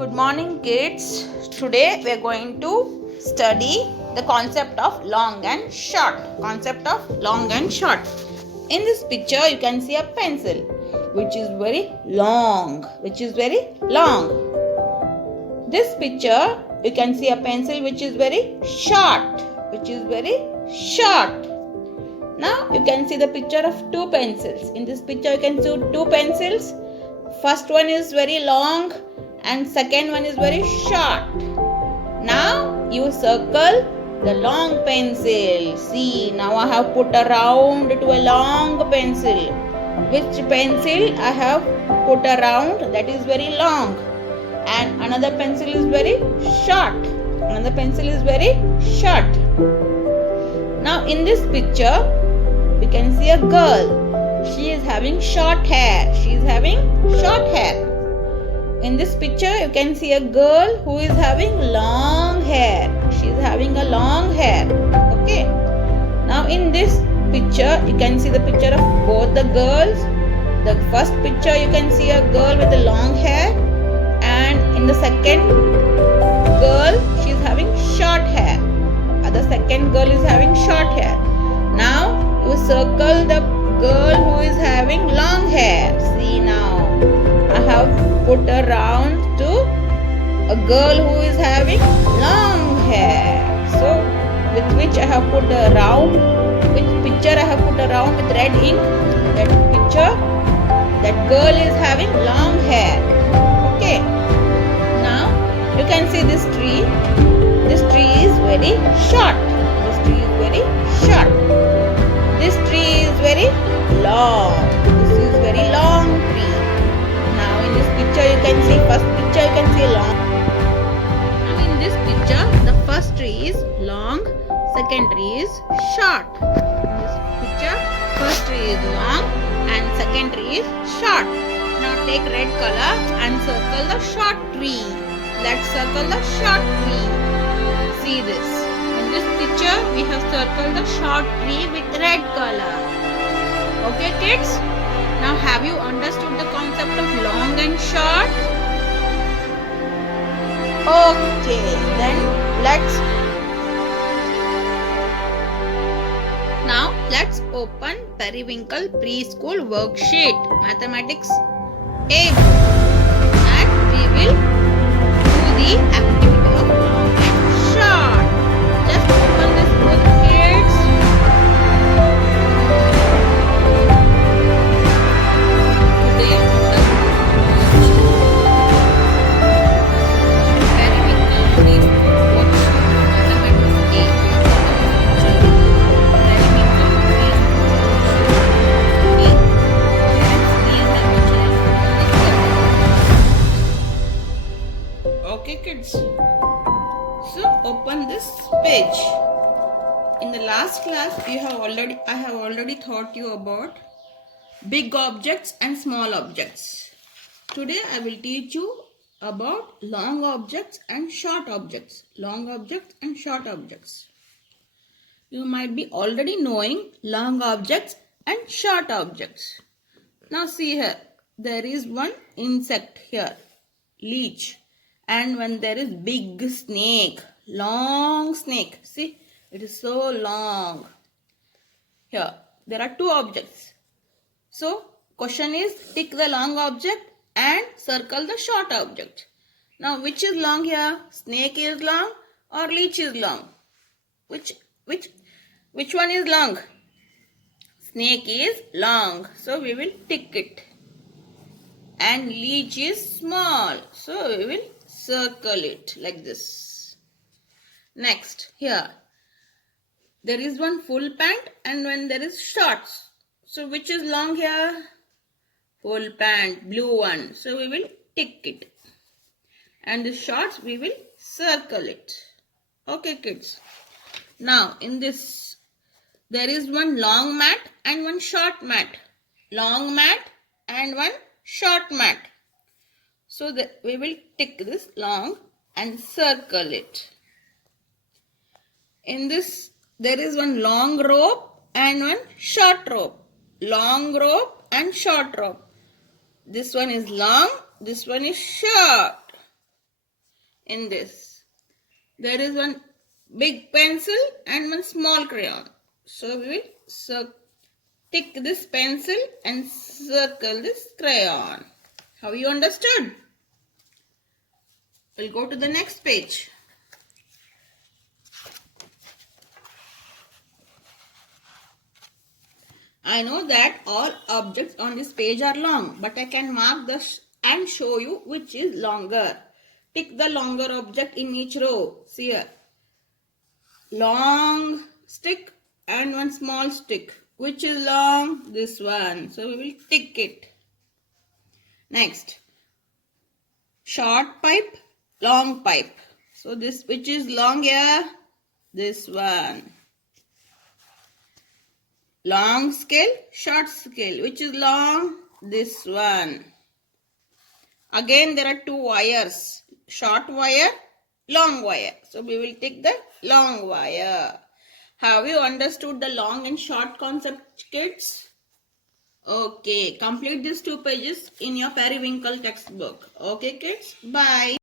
Good morning, kids. Today we are going to study the concept of long and short. Concept of long and short. In this picture, you can see a pencil which is very long. This picture, you can see a pencil which is very short. Now you can see the picture of two pencils. In this picture, you can see two pencils. First one is very long and second one is very short. Now you circle the long pencil. See, now I have put a round to a long pencil. Which pencil I have put a round that is very long, and another pencil is very short. Now in this picture we can see a girl. She is having short hair. In this picture, you can see a girl who is having long hair. She is having a long hair. Okay. Now, in this picture, you can see the picture of both the girls. The first picture, you can see a girl with a long hair, and in the second girl, she is having short hair. The second girl is having short hair. Now, you circle the girl who is having long hair. See now, I have put a round to a girl who is having long hair. So, with which I have put a round, which picture I have put a round with red ink. That picture, that girl is having long hair. Okay. Now, you can see this tree. This tree is very short. This tree is very long. This is very long tree. Now in this picture you can see, first picture you can see long. Now in this picture the first tree is long, second tree is short. In this picture first tree is long and second tree is short. Now take red color and circle the short tree. Let's circle the short tree. See this. In this picture we have circled the short tree with red color. Okay kids? Now have you understood the concept of long and short? Okay, then let's open Periwinkle Preschool Worksheet Mathematics A and we will do the activity of long and short. Just open this book kids. Okay kids, so open this page. In the last class I have already taught you about big objects and small objects. Today I will teach you about long objects and short objects. You might be already knowing long objects and short objects. Now see here, there is one insect here, leech. And when there is big snake, long snake, see, it is so long. Here, there are two objects. So, question is, tick the long object and circle the short object. Now, which is long here? Snake is long or leech is long? Which one is long? Snake is long. So, we will tick it. And leech is small. So, we will circle it like this. Next, here, there is one full pant and when there is shorts. So, which is long here? Full pant, blue one. So, we will tick it. And the shorts, we will circle it. Okay, kids. Now, in this, there is one long mat and one short mat. Long mat and one short mat. So we will tick this long and circle it. In this, there is one long rope and one short rope. Long rope and short rope. This one is long, this one is short. in this. There is one big pencil and one small crayon. So we will tick this pencil and circle this crayon. Have you understood? We'll go to the next page. I know that all objects on this page are long, but I can mark this and show you which is longer. Pick the longer object in each row. See here. Long stick and one small stick. Which is long? This one. So we will tick it. Next. Short pipe, long pipe. So this which is long here? This one. Long scale, short scale. Which is long? This one. Again there are two wires. Short wire, long wire. So we will take the long wire. Have you understood the long and short concept, kids? Okay, complete these 2 pages in your Periwinkle textbook. Okay, kids? Bye.